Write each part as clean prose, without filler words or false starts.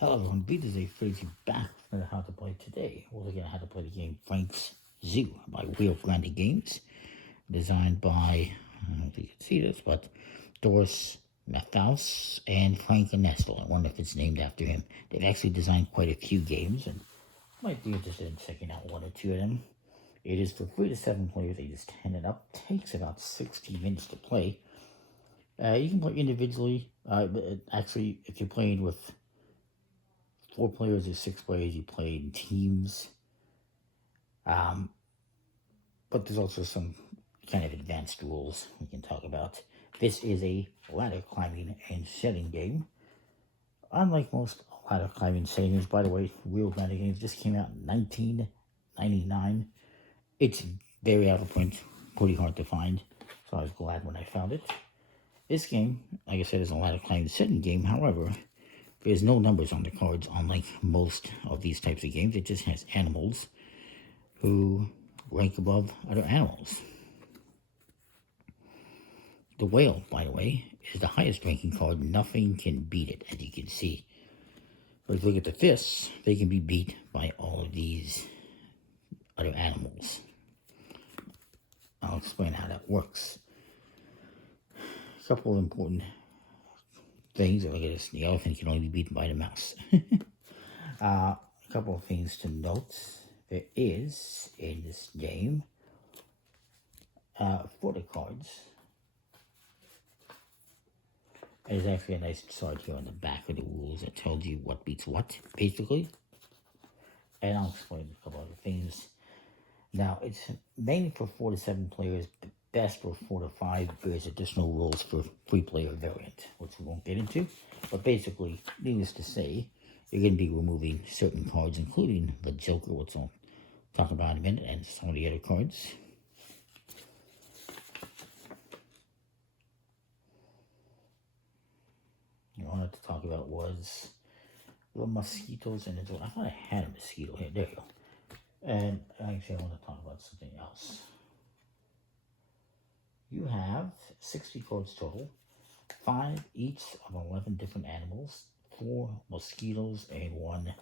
Hello everyone, Beat is a crazy back on how to play today. We're looking at how to play the game Frank's Zoo by Rio Grande Games, designed by, I don't know if you can see this, but Doris Mathaus and Frank Ernesto. I wonder if it's named after him. They've actually designed quite a few games, and might be interested in checking out one or two of them. It is for 3 to 7 players, ages 10 and up. Takes about 60 minutes to play. You can play individually, but actually, if you're playing with 4 players or 6 players, you play in teams. But there's also some kind of advanced rules we can talk about. This is a ladder climbing and setting game. Unlike most ladder climbing setting games, by the way, Real Ladder Games just came out in 1999. It's very out of print, pretty hard to find, so I was glad when I found it. This game, like I said, is a ladder climbing setting game. However, there's no numbers on the cards, unlike most of these types of games. It just has animals who rank above other animals. The whale, by the way, is the highest ranking card. Nothing can beat it, as you can see. But if you look at the fists, they can be beat by all of these other animals. I'll explain how that works. A couple of important things. Look at this. The elephant can only be beaten by the mouse. A couple of things to note. There is, in this game, for the cards, there's actually a nice chart here on the back of the rules that tells you what beats what, basically. And I'll explain a couple other things. Now, it's mainly for 4 to 7 players. The best for 4 to 5. There's additional rules for 3-player variant, which we won't get into. But basically, needless to say, you're going to be removing certain cards, including the Joker, which I'll talk about in a minute, and some of the other cards. What I wanted to talk about was the mosquitoes and the door. I thought I had a mosquito here. There you go. And actually, I want to talk about something else. You have 60 cards total, 5 each of 11 different animals, 4 mosquitoes, and 1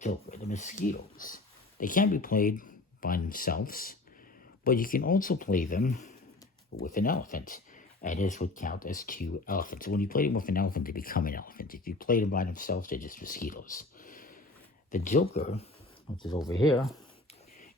Joker. The mosquitoes, they can be played by themselves, but you can also play them with an elephant. And this would count as 2 elephants. So when you play them with an elephant, they become an elephant. If you play them by themselves, they're just mosquitoes. The Joker, which is over here,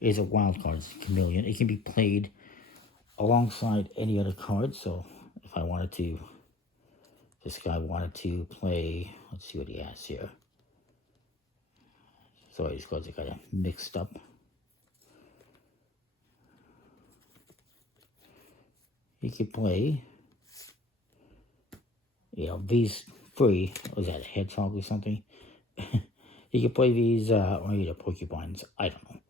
is a wild card. It's a chameleon. It can be played alongside any other card. So if I wanted to, this guy wanted to play, let's see what he has here. Sorry, these cards are kind of mixed up. He could play, these 3, was that a hedgehog or something? You could play these, or either porcupines, I don't know.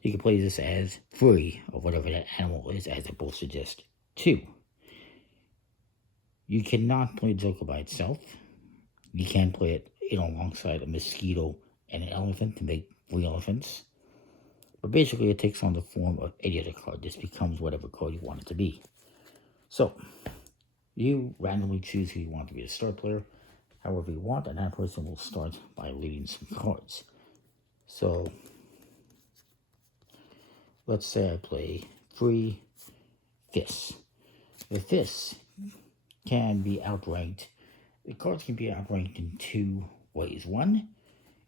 You could play this as 3 of whatever that animal is, as opposed to just 2. You cannot play Joker by itself. You can play it, alongside a mosquito and an elephant to make 3 elephants. But basically, it takes on the form of any other card. This becomes whatever card you want it to be. So, you randomly choose who you want to be the star player, however you want, and that person will start by leading some cards. So, let's say I play 3 fists. The fists can be outranked. The cards can be outranked in 2 ways. One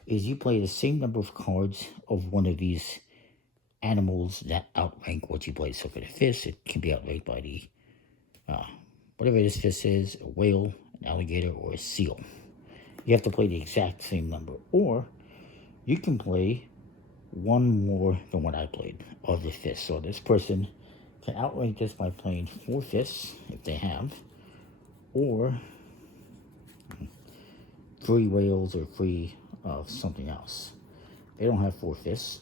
is you play the same number of cards of one of these animals that outrank what you play. So for the fist, it can be outranked by the whatever this fist is, a whale, an alligator, or a seal. You have to play the exact same number. Or you can play 1 more than what I played of the fist. So this person can outrank this by playing 4 fists, if they have, or 3 whales or 3 of something else. They don't have 4 fists.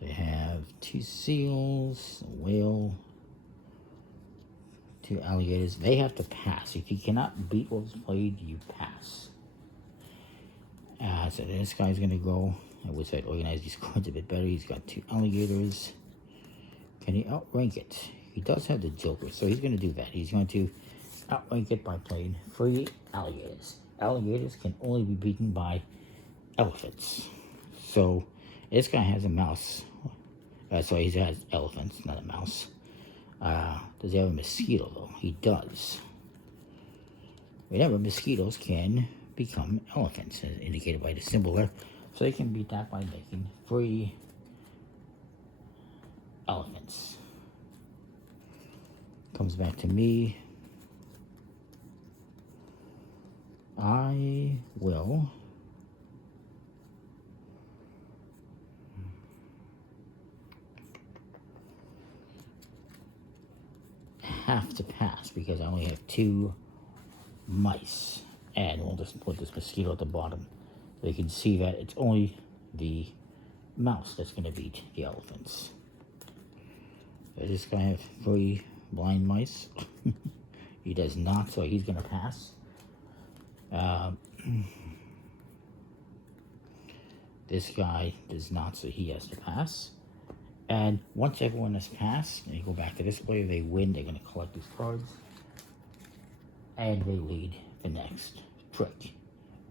They have 2 seals, a whale, 2 alligators. They have to pass. If you cannot beat what was played, you pass. So this guy's going to go. I wish I'd organize these cards a bit better. He's got 2 alligators. Can he outrank it? he does have the Joker, so he's going to do that. He's going to outrank it by playing 3 alligators. Alligators can only be beaten by elephants. So this guy has a mouse. Sorry, he has elephants, not a mouse. Does he have a mosquito, though? He does. Remember, mosquitoes can become elephants, as indicated by the symbol there. So they can beat that by making 3 elephants. Comes back to me. I will have to pass because I only have 2 mice. And we'll just put this mosquito at the bottom. So you can see that it's only the mouse that's going to beat the elephants. Does this guy have 3 blind mice? He does not, so he's going to pass. This guy does not, so he has to pass. And once everyone has passed, and you go back to this player, they win. They're going to collect these cards. And they lead the next trick,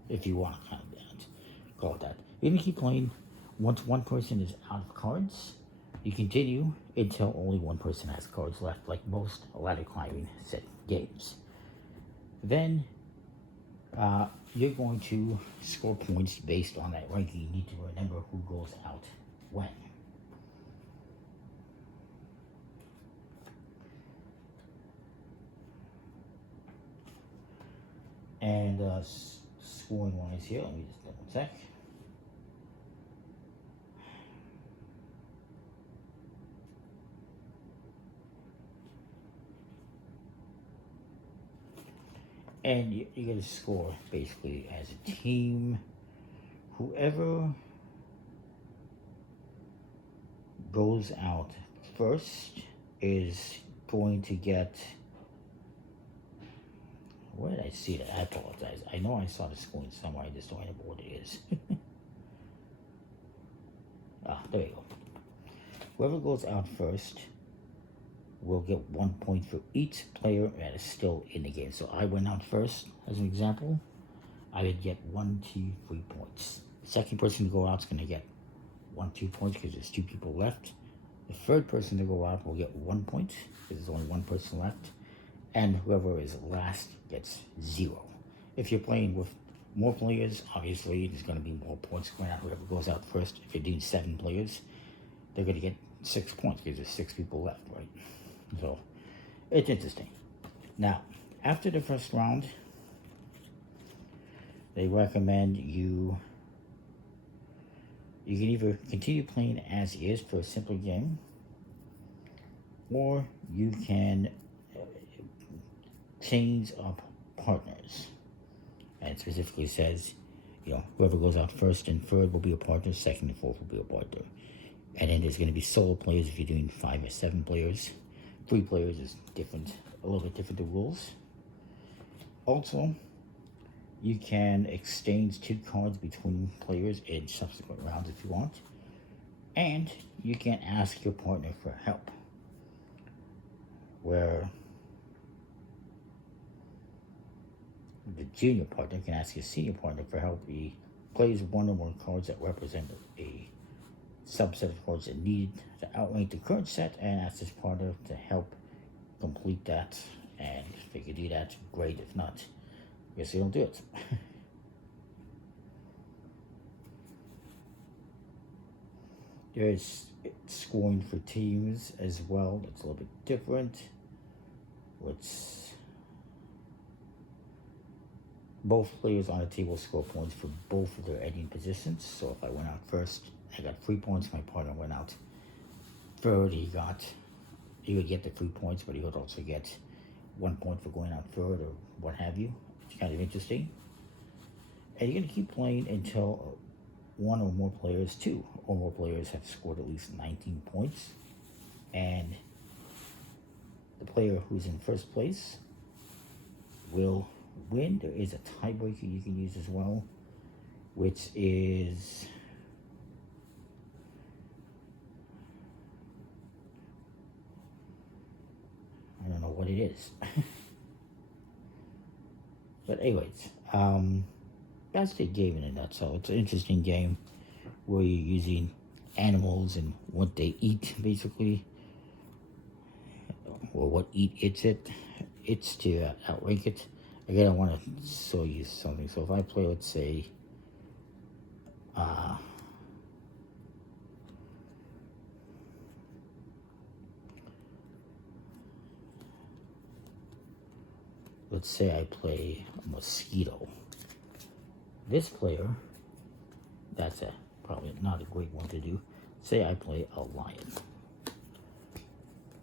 if you want to call it that. You're going to keep playing. Once one person is out of cards, you continue until only one person has cards left, like most ladder climbing set games. Then you're going to score points based on that ranking. You need to remember who goes out when. And scoring wise here, let me just double check. And you're going to score basically as a team. Whoever goes out first is going to get... Where did I see that? I apologize. I know I saw the scoring somewhere. I just don't remember what it is. There you go. Whoever goes out first will get 1 point for each player that is still in the game. So I went out first, as an example. I would get 1, 2, 3 points. The second person to go out is going to get 1, 2 points because there's 2 people left. The third person to go out will get 1 point because there's only 1 person left. And whoever is last gets 0. If you're playing with more players, obviously there's going to be more points going out. Whoever goes out first, if you're doing 7 players, they're going to get 6 points because there's 6 people left, right? So it's interesting. Now, after the first round, they recommend you can either continue playing as is for a simpler game, or you can change up partners. And it specifically says, whoever goes out first and third will be a partner, second and fourth will be a partner. And then there's going to be solo players if you're doing 5 or 7 players. 3 players is different, a little bit different, the rules. Also, you can exchange 2 cards between players in subsequent rounds if you want. And you can ask your partner for help, where the junior partner can ask his senior partner for help. He plays 1 or more cards that represent a subset of cards that need to outrank the current set, and asks his partner to help complete that. And if they can do that, great. If not, I guess they don't do it. There's scoring for teams as well. It's a little bit different. Both players on the table score points for both of their ending positions. So if I went out first, I got 3 points. My partner went out third. He would get the 3 points, but he would also get 1 point for going out third or what have you. It's kind of interesting. And you're going to keep playing until 1 or more players, 2 or more players have scored at least 19 points. And the player who's in first place will win. There is a tiebreaker you can use as well, which is I don't know what it is. But anyways, that's the game in a nutshell. It's an interesting game where you're using animals and what they eat, basically, or what it's to outrank it. Again, I want to show you something. So if I play, let's say, let's say I play a mosquito. This player, that's probably not a great one to do. Say I play a lion.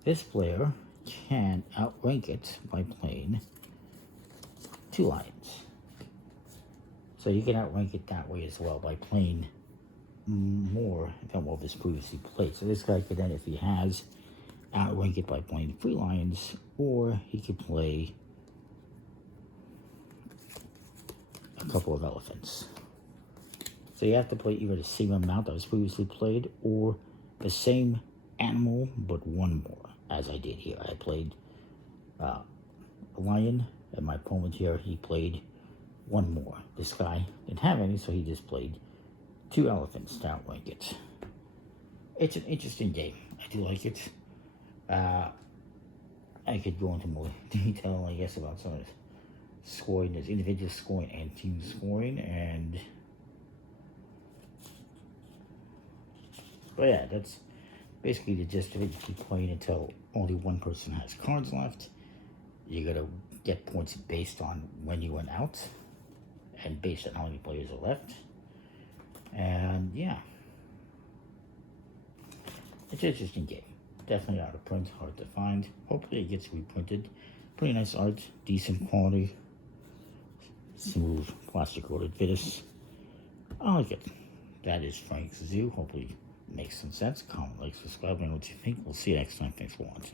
This player can outrank it by playing 2 lions. So you can outrank it that way as well by playing more than what was previously played. So this guy could then, if he has, outrank it by playing 3 lions, or he could play a couple of elephants. So you have to play either the same amount that was previously played, or the same animal but 1 more, as I did here. I played a lion, and my opponent here, he played 1 more. This guy didn't have any, so he just played 2 elephants to outrank it. It's an interesting game. I do like it. I could go into more detail, I guess, about some of the scoring. There's individual scoring and team scoring, but yeah, that's basically the gist of it. You keep playing until only 1 person has cards left. You're gonna get points based on when you went out, and based on how many players are left. And yeah, it's an interesting game. Definitely out of print, hard to find. Hopefully it gets reprinted. Pretty nice art, decent quality, smooth plastic coated vitis. I like it. That is Frank's Zoo. Hopefully it makes some sense. Comment, like, subscribe, and what you think. We'll see you next time. Thanks for watching.